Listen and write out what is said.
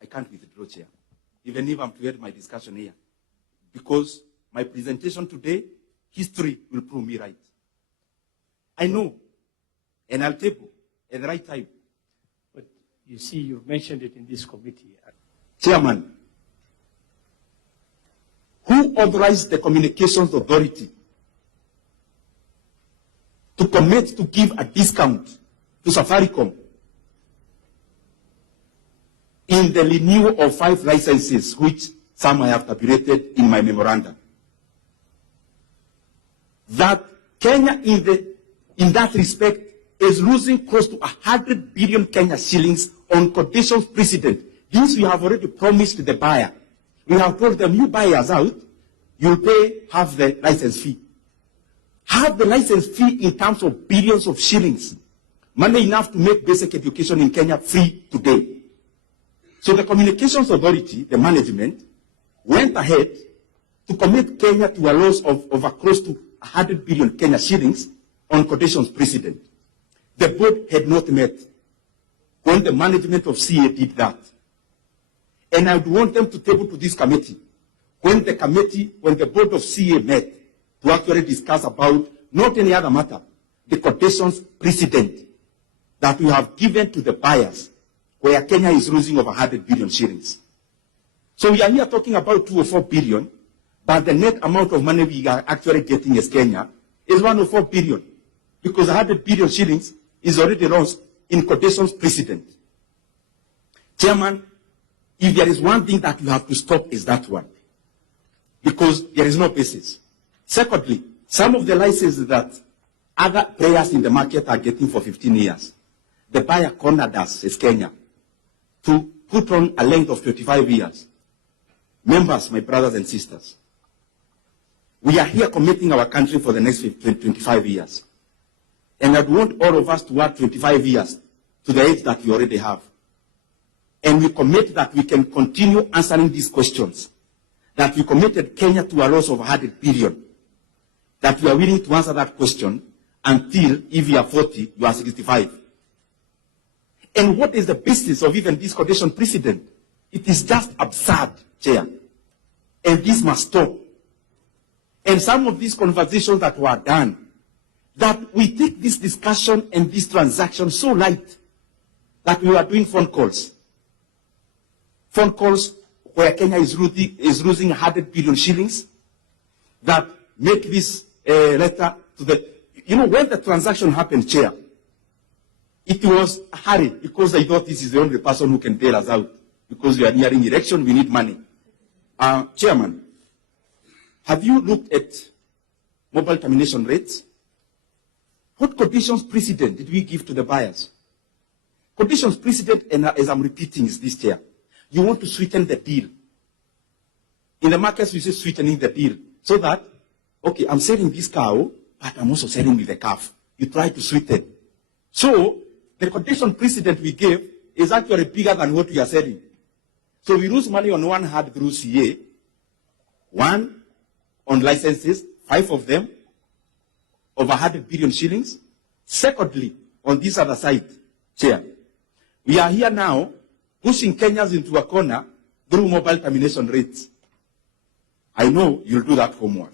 I can't withdraw chair, even if I'm to end my discussion here. Because my presentation today, history will prove me right. I know, and I'll table at the right time. But you see, you've mentioned it in this committee. Chairman, who authorized the Communications Authority to commit to give a discount to Safaricom in the renewal of 5 licenses, which some I have tabulated in my memorandum? That Kenya, in that respect, is losing close to 100 billion Kenya shillings on conditions precedent. This we have already promised the buyer. We have told them, you buy us out, you'll pay half the license fee. Half the license fee in terms of billions of shillings. Money enough to make basic education in Kenya free today. So the Communications Authority, the management, went ahead to commit Kenya to a loss of over close to 100 billion Kenya shillings on conditions precedent. The board had not met when the management of CA did that. And I would want them to table to this committee when the board of CA met to actually discuss about not any other matter, the conditions precedent that we have given to the buyers where Kenya is losing over 100 billion shillings. So we are here talking about 2 or 4 billion, but the net amount of money we are actually getting as Kenya is 1 or 4 billion, because 100 billion shillings is already lost in conditions precedent. Chairman, if there is one thing that you have to stop, is that one, because there is no basis. Secondly, some of the licenses that other players in the market are getting for 15 years, the buyer cornered us as Kenya to put on a length of 25 years. Members, my brothers and sisters, we are here committing our country for the next 25 years. And I'd want all of us to add 25 years to the age that we already have. And we commit that we can continue answering these questions, that we committed Kenya to a loss of 100 billion, that we are willing to answer that question until, if you are 40, you are 65. And what is the basis of even this condition precedent? It is just absurd, Chair. And this must stop. And some of these conversations that were done, that we take this discussion and this transaction so light that we are doing phone calls. Phone calls where Kenya is losing 100 billion shillings, that make this letter to the... You know, when the transaction happened, Chair, it was a hurry, because I thought this is the only person who can bail us out, because we are nearing election, we need money. Chairman, have you looked at mobile termination rates? What conditions precedent did we give to the buyers? Conditions precedent, and as I'm repeating, is this, Chair. You want to sweeten the deal. In the markets, we say sweetening the deal. So that, okay, I'm selling this cow, but I'm also selling with the calf. You try to sweeten. So, the condition precedent we gave is actually bigger than what we are selling. So we lose money on one hand through CA, 1 on licenses, 5 of them, over 100 billion shillings. Secondly, on this other side, Chair, we are here now pushing Kenyans into a corner through mobile termination rates. I know you'll do that homework.